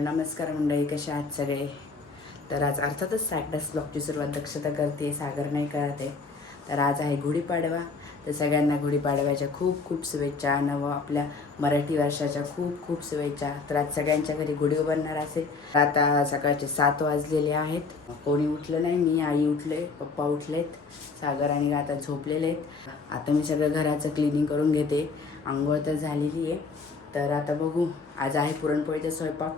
नमस्कार मंडळी, कशा आहात सगळे. तर आज अर्थातच सॅकडास ब्लॉगची सुरुवात दक्षता करते, सागर नाही करत आहे. तर आज आहे गुढीपाडवा. तर सगळ्यांना गुढीपाडव्याच्या खूप खूप शुभेच्छा. नवं आपल्या मराठी वर्षाच्या खूप खूप शुभेच्छा. तर आज सगळ्यांच्या घरी गुढी उभारणार असेल. आता सकाळचे 7 वाजलेले आहेत. कोणी उठलं नाही, मी आई उठले, पप्पा उठलेत, सागर आणि आता झोपलेले आहेत. आता मी सगळं घराचं क्लिनिंग करून घेते. आंघोळ तर झालेली आहे. तर आता बघू, आज आहे पुरणपोळीचा स्वयंपाक.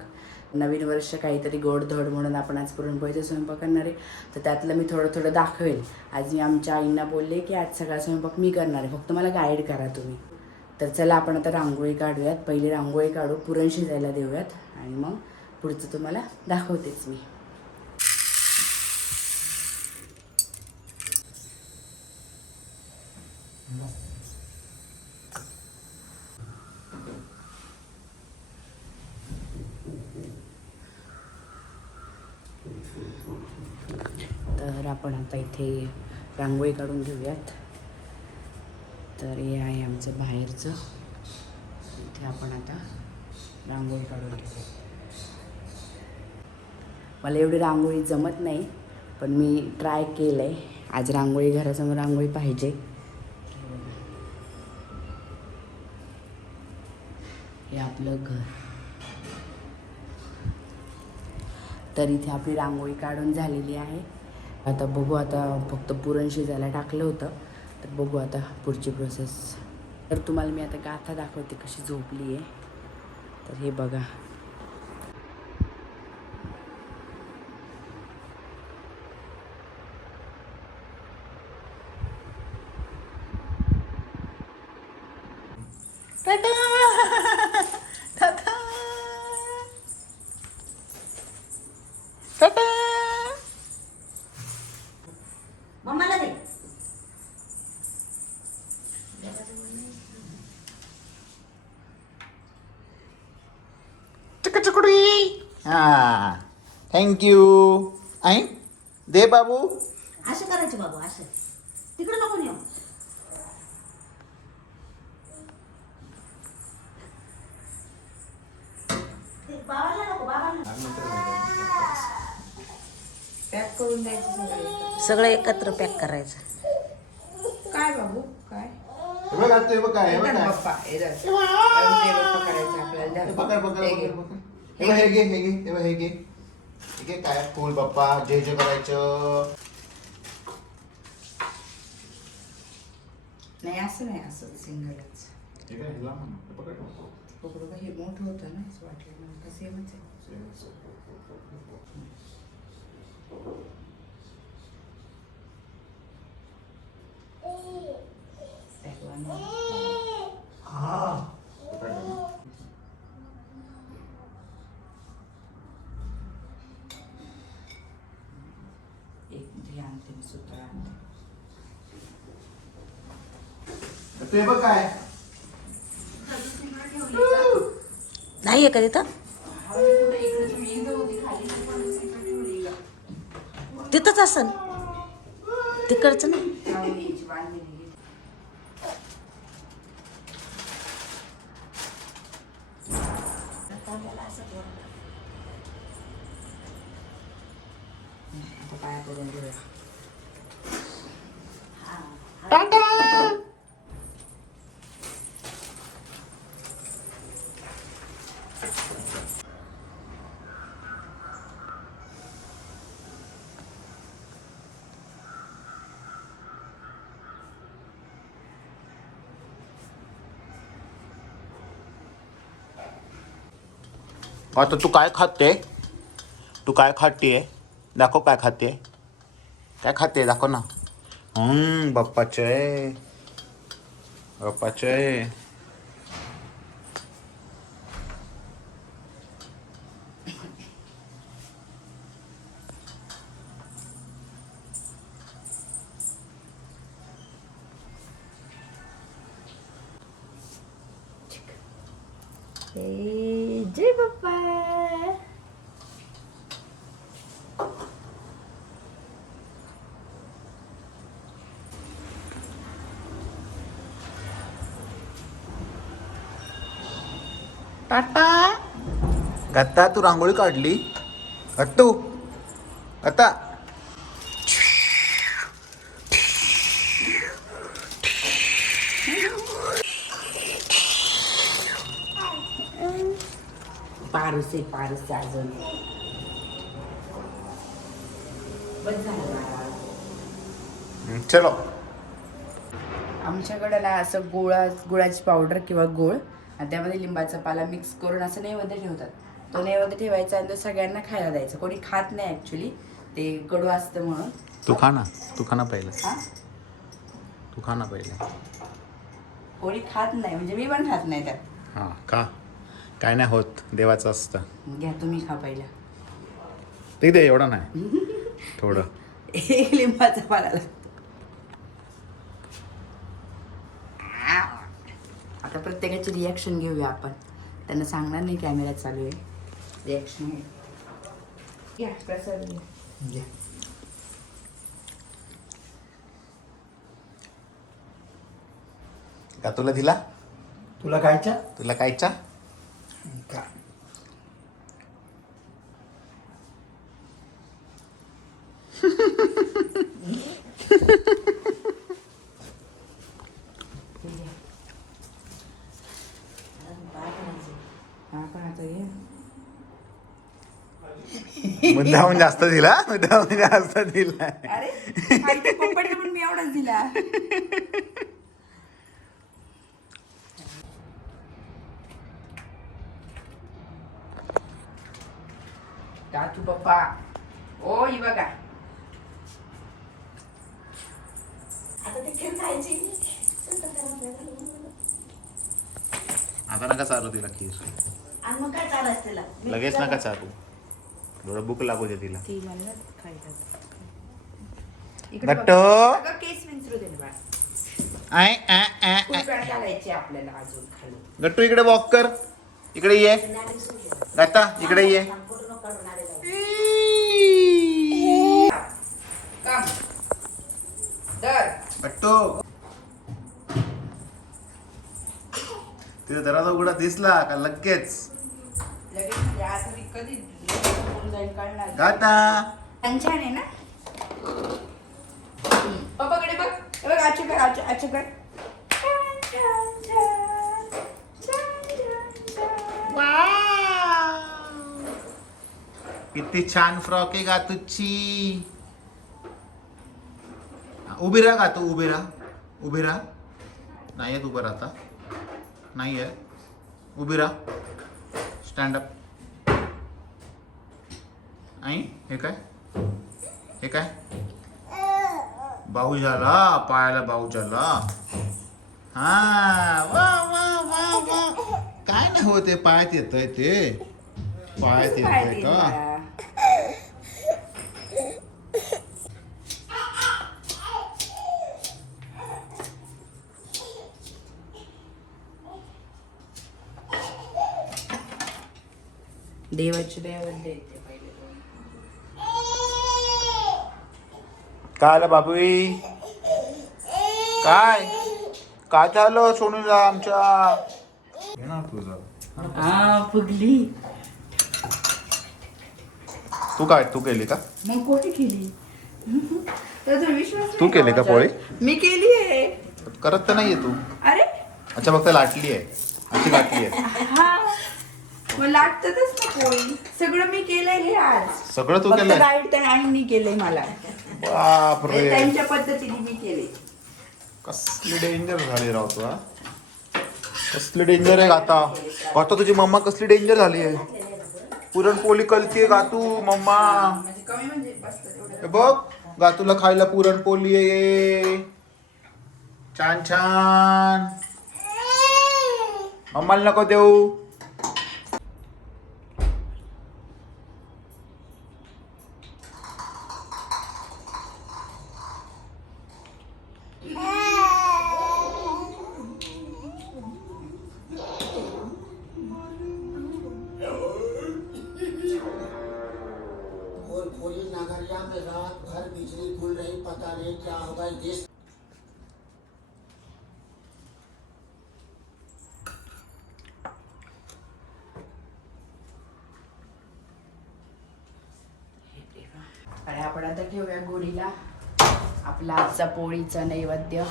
नवीन वर्ष काहीतरी गोडधोड म्हणून आपण आज पुरणपोळीचा स्वयंपाक करणार आहे. तर त्यातलं मी थोडं थोडं दाखवेल. आज मी आमच्या आईंना बोलले की आज सगळा स्वयंपाक मी करणार आहे, फक्त मला गाईड करा तुम्ही. तर चला आपण आता रांगोळी काढूयात. पहिले रांगोळी काढू, पुरण शिजायला देऊयात आणि मग पुढचं तुम्हाला दाखवतेच मी. तर आपण आता इथे रांगोळी काढून घेऊयात. तर हे आहे आमचं बाहेरचं. इथे आपण आता रांगोळी काढून घेऊया. मला एवढी रांगोळी जमत नाही, पण मी ट्राय केलं आहे. आज रांगोळी, घरासमोर रांगोळी पाहिजे. हे आपलं घर. तर इथे आपली रांगोळी काढून झालेली आहे. आता बघू, आता फक्त पुरण शिजायला टाकलं होतं. तर बघू आता पुढची प्रोसेस. तर तुम्हाला मी आता गाथा दाखवते कशी झोपली आहे. तर हे बघा. मम्माला दे. हा, थँक्यू. आई दे बाबू. असं करायचं बाबू, असं तिकडे नको नेऊ. बाबाला नको, बाबाला पॅक करून द्यायचं सगळं एकत्र पॅक करायचं. काय बाबू, काय हे बघ आता, हे बघ काय, हे बघ काय. पप्पा पप्पा करायचं आपल्याला. हे पकड पकड हे घे. पकड पकड. हे बघ, हे घे, हे घे, हे बघ, हे घे. हे घे काय फुल बाप्पा, जय जय करायचं. नाही असं नाही, असं सिंगलच. हे काय, हे लाव ना, हे पकड. बघू हे मोठं होतं ना, असं वाटलं मला. कसं सेमच आहे. एक जे आणते मी सुद्धा आणते. ते बघ काय. नाही आहे का तिथं? तिथंच असन, तिकडचं नाही. पाया करून घेऊया. आता तू काय खाते? तू काय खाते? दाखव काय खाते. काय खाते दाखव ना. बाप्पाचे बाप्पाचे. जय बाप्पा. टाटा. गत्ता तू रांगोळी काढली गट्टू गत्ता पारूस आहे पारूस अजून बस झालं बाळा. चलो आमच्याकडं ना असं गुळाची पावडर किंवा गुळ आणि त्यामध्ये लिंबाचा पाला मिक्स करून असं नैवेद्य ठेवतात. तो नैवेद्य ठेवायचा आणि तो सगळ्यांना खायला द्यायचा. कोणी खात नाही ॲक्च्युली, ते कडू असतं म्हणून. तू खा ना पहिलं हा तू खा ना पहिलं कोणी खात नाही म्हणजे मी पण खात नाही त्यात. हां खा काय नाही होत देवाचं असतं. घ्या तुम्ही खा पहिला. ते दे एवढं नाही थोडं एक लिंबाचा पाला. आता प्रत्येकाची रिॲक्शन घेऊया आपण. त्यांना सांगणार नाही कॅमेरा चालू आहे. रिॲक्शन घ्या प्रसाद घ्या. का तुला दिला तुला खायच्या तुला कायचा का हा पण आता घे. मुद्दाहून जास्त दिला मुद्दाहून जास्त दिला अरे माहिती पोपटला पण मी एवढाच दिला. काचू पप्पा ओ ही बघा. आता नका चालू तिला खीर आणि मग काय चालायचं त्याला लगेच नका चालू थोडं भूक लागू दे तिला ती मला खायला गट्टू. अगं केस विंचरू दे ना बाळा. आय आ आ आ. फुलपाट घालायची आपल्याला अजून खाली. गट्टू इकडे वॉक कर इकडे ये गट्टा इकडे ये काम दर गट्टू तिथे दरवाजा उघडा दिसला का लगेच लगेच म्हणजे आज मी कधी होऊन जाईल कळणार. गाता छान छान आहे ना. पप्पाकडे बघ हे बघ आचू कर आचू कर. छान, छान, छान. छान, छान, छान. किती छान फ्रॉक आहे गातूची. उभी राहा गातू उभी राहा नाही येत उभं राहता नाही आहे उभी राहा स्टँडअप. आई हे काय बाहू झाला पायाला बाहू झाला. हा वा वा वा वा काय नाही होते पायात येतंय ते पायात येतंय का. देवाची देवाला देते पहिले. काय आलं बाबूई काय काय झालं सोनूला आमच्या तुझं हा फुगली. तू केली का मग कोणी केली. त्याचा विश्वास नाही तू केली का माझ्यावर? पोळी? मी केली आहे. करत तर नाहीये तू अरे अच्छा फक्त लाटली आहे अशी लाटली आहे हा मग लागतातच ना पोळी. सगळं मी केलंय हे आज. सगळं तू फक्त केलंय गाईड त्या आईनी केलंय मला. बापरे त्यांच्या पद्धतीने मी केले. कसली डेंजर झाली राव तू हा कसली डेंजर आहे आता तुझी मम्मा कसली डेंजर झाली आहे. पुरणपोळी कलतीये गातू मम्मा. म्हणजे कमी म्हणजे बसतं तेवढं. हे बघ गातूला खायला पुरणपोळी आहे छान छान. मम्माला नको देऊ. और खोली नगरिया में रात भर बिजली गुल रही, पता नहीं क्या होगा इस देश। आपण आता ठेवूया गुढीला आपला आजचा पोळीचा नैवेद्य.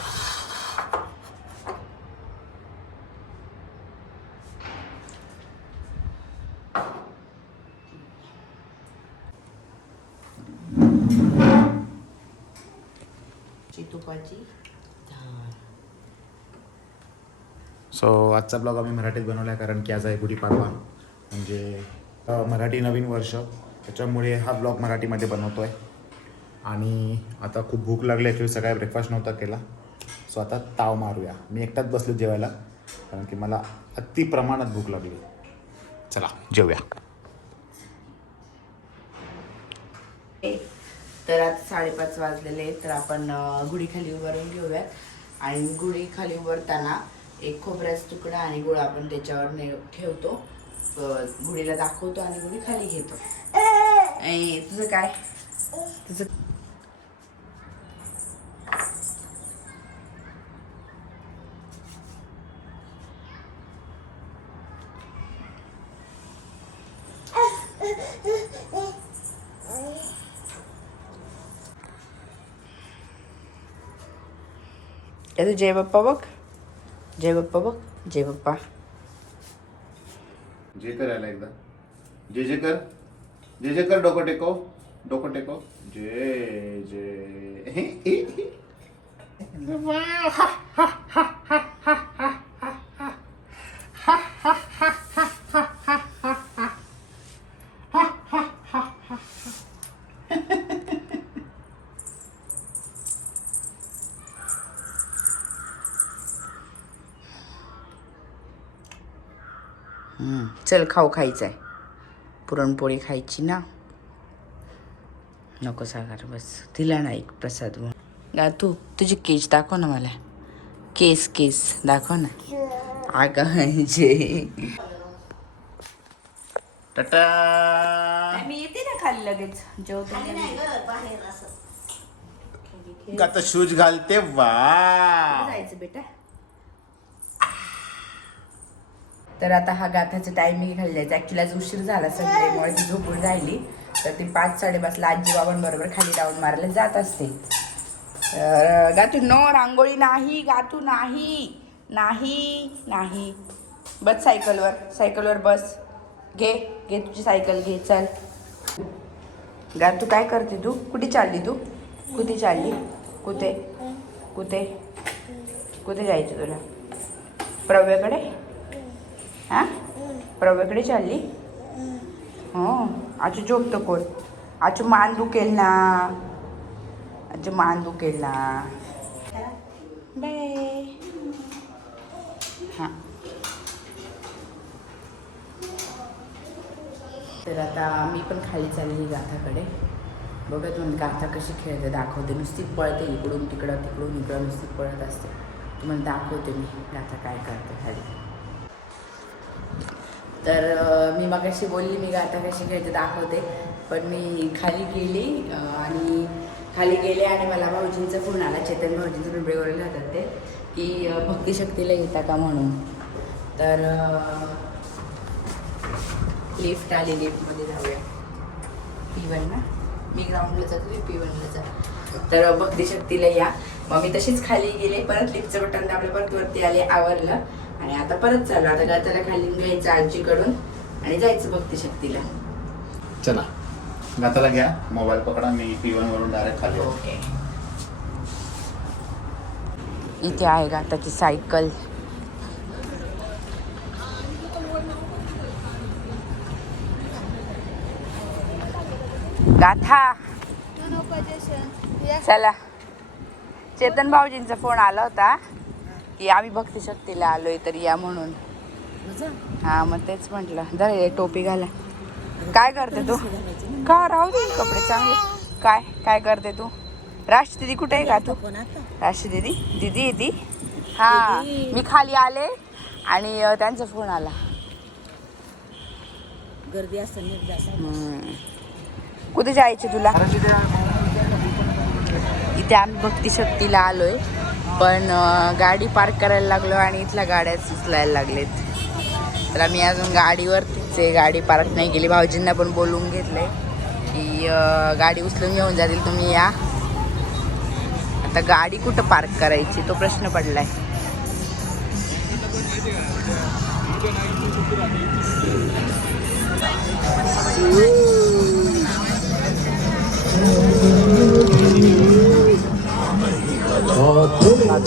तुपाची. सो आजचा ब्लॉग आम्ही मराठीत बनवला आहे कारण की आज आहे गुढीपाडवा, म्हणजे मराठी नवीन वर्ष, त्याच्यामुळे हा ब्लॉग मराठीमध्ये बनवतो आहे. आणि आता खूप भूक लागली, ॲक्च्युली सकाळी ब्रेकफास्ट नव्हता केला. सो आता ताव मारूया. मी एकटाच बसलो जेवायला कारण की मला अति प्रमाणात भूक लागली. चला जेवूया. तर आता 5:30 वाजलेले, तर आपण गुढी खाली उभारून घेऊयात. आणि गुढी खाली उभारताना एक खोबऱ्याचा तुकडा आणि गुळ आपण त्याच्यावर ठेवतो, गुढीला दाखवतो आणि गुढी खाली घेतो. तुझं काय? तुझं जय बाप्पा बघ, जय बाप्पा बघ, जय बाप्पा. जे कर यायला एकदा जे जे कर, जे जे कर. डोकं टेको, डोकं टेको. जे जे चल खाऊ, खायचं आहे. पुरणपोळी खायची ना. नको सागर, बस. तिला नाही प्रसाद म्हणून. तू तुझी केस दाखव ना मला. केस केस दाखव ना. अगं जे टाटा. मी येते ना खाली लगेच जेवतो. खाली नाही ग, बाहेर असं. आता शूज घालते. वा जायचं बेटा. तर आता हा गाथाचं टायमिंग खाली जायचं. ॲक्च्युली आज उशीर झाला संडेमुळे ती झोपून राहिली, तर ती 5-5:30ला आजी बाबांबरोबर खाली डाऊन मारायला जात असते. तर गातू नो, रांगोळी नाही. गातू नाही, नाही नाही. बस सायकलवर, सायकलवर बस. घे घे तुझी सायकल घे. चल गातू, काय करते तू? कुठे चालली तू? कुठे चालली? कुठे कुठे कुठे जायचं तुला? प्रव्याकडे? हां, प्रव्याकडे चालली? हो. आजू झोपतो कोण? आजू मान दुखेल ना, आजू मान दुखेल ना. बाय. हां. तर आता मी पण खाली चालली गाथाकडे. बघा तुम्ही गाथा कशी खेळते दाखवते. नुसती पळते इकडून तिकडं, तिकडून इकडं, नुसती पळत असते. तुम्हाला दाखवते मी गाथा काय करते खाली. तर मी मगाशी बोलली मी गाथा कशी खेळते दाखवते, पण मी खाली गेली आणि खाली गेले आणि मला भाऊजींचा फोन आला. चेतन भाऊजींचं पिंपळेवरला राहतात ते, की भक्तिशक्तीला येता का म्हणून. तर लिफ्ट आली, लिफ्टमध्ये जाऊया. P1 ना, मी ग्राउंडला जातो, P1ला जा. तर भक्तिशक्तीला या. मग मी तशीच खाली गेले, परत लिफ्टचं बटन दाबलं, परत वरती आले, आवरलं आणि आता परत चालू. आता गाताला खाली घ्यायचं आजीकडून आणि जायचं भक्तिशक्तीला. चला गाताला घ्या, मोबाईल पकडा. मी P1 वरून डायरेक्ट खाली. ओके. इथे आहे गाताची सायकल. गाथा चला. चेतन भाऊजींचा फोन आला होता की आम्ही भक्तिशक्तीला आलोय तर या म्हणून. हा मग तेच म्हटलं. जरा टोपी घाला. काय करते तू? का राहू दे कपडे चांगले. काय काय करते तू? राष्ट्र दीदी कुठे आहे का तू? राष्ट्र दीदी, दीदी येते. हा मी खाली आले आणि त्यांचा फोन आला. गर्दी असतं नीट जायचं. कुठे जायचे तुला? इथे आम्ही भक्तिशक्तीला आलोय, पण गाडी पार्क करायला लागलो आणि इथल्या गाड्या उचलायला लागलेत. तर आम्ही अजून गाडीवरतीच आहे, गाडी पार्क नाही केली. भाऊजींना पण बोलवून घेतलंय की गाडी उचलून घेऊन जातील तुम्ही या. आता गाडी कुठं पार्क करायची तो प्रश्न पडलाय.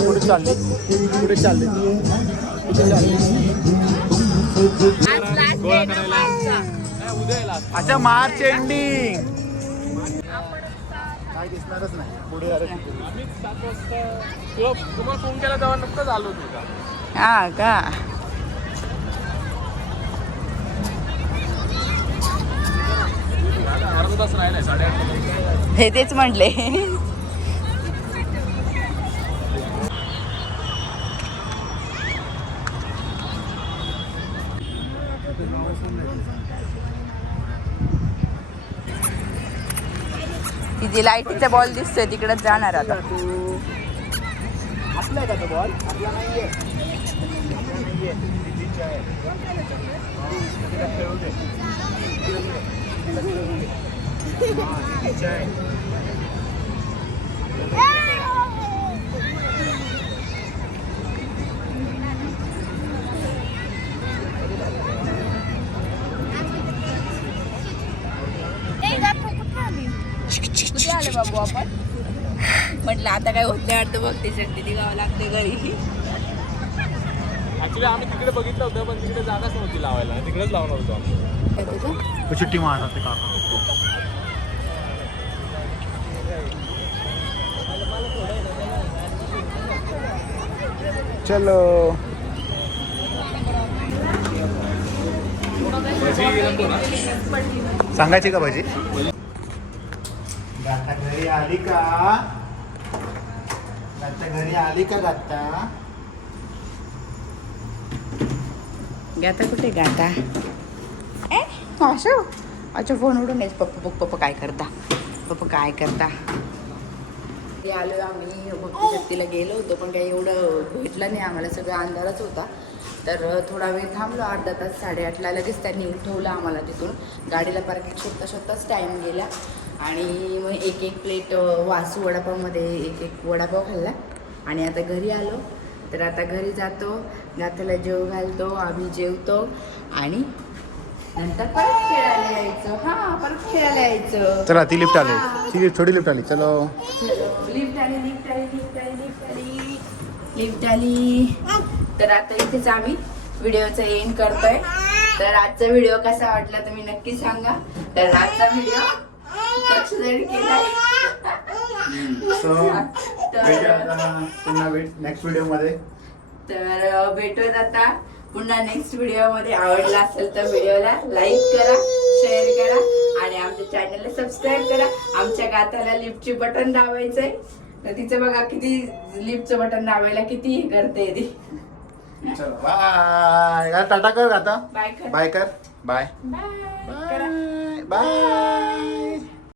कुठे चालले कुठे चालले कुठे चालले? अच्छा मार्च एंडिंग काय दिसणारच नाही पुढे. तुम्हाला फोन केला तेव्हा नुकतंच आलो तुझा. हा का? अर्धा तास राहिलाय 8:30. हे तेच म्हटले. तिथे लाईटीचा बॉल दिसतोय तिकडे जाणार आता. असलाय का तो बॉल? आपला नाहीये. नाहीये. दिदीचा आहे. तिला खेळू दे. तिला खेळू दे. दिदीचा आहे. कुठे आले बाबू आपण? म्हटलं आता काय होत नाही वाटतं. बघ टी-शर्ट निघावं लागते घरी. ऍक्च्युली आम्ही तिकडे बघितलं होतं पण तिकडे जागाच नव्हती लावायला. तिकडेच लावणार होतो आम्ही. चिठ्ठी मारतात ते काका. चलो सांगायची का भाजी? गाता घरी आली का? गाता घरी आली का गाता? गाता कुठे गाता? असं अच्छा फोन उडून येत. पप्पा बघ पप्पा काय करता. पप्पा काय करता. ते आलो आम्ही भक्ती शक्तीला गेलो होतो पण काही एवढं भेटलं नाही आम्हाला. सगळं अंधारच होता. तर थोडा वेळ थांबलो. अर्धा तास 8:30ला लगेच त्यांनी उठवलं आम्हाला तिथून. गाडीला पार्किंग शोधताच टाईम गेला. आणि मग एक प्लेट वासू वडापावमध्ये एक वडापाव खाल्ला. आणि आता घरी आलो. तर आता घरी जातो. गाताला जेव घालतो. आम्ही जेवतो आणि नंतर परत खेळायला यायचं. हा परत खेळायला यायचं. चला ती लिफ्ट आली. ती थोडी लिफ्ट आली. चलो लिफ्ट आली लिफ्ट आली लिफ्ट आली लिफ्ट आली लिफ्ट आली. तर आता इथेच आम्ही व्हिडिओचा एंड करतोय. तर आजचा व्हिडिओ कसा वाटला तुम्ही नक्की सांगा. तर आजचा व्हिडिओ केलाय. पुन्हा नेक्स्ट व्हिडिओ मध्ये. तर भेटूयात आता पुन्हा नेक्स्ट व्हिडिओमध्ये. आवडला असेल तर व्हिडिओला लाईक करा, शेअर करा आणि आमच्या चॅनलला सबस्क्राईब करा. आमच्या गाताला लिफ्टचे बटन दाबायचंय. तर तिचं बघा किती लिफ्टचं बटन दाबायला किती हे करते ती. चलो बाय. टाटा कर आता. बाय कर. बाय कर. बाय बाय करा. बाय.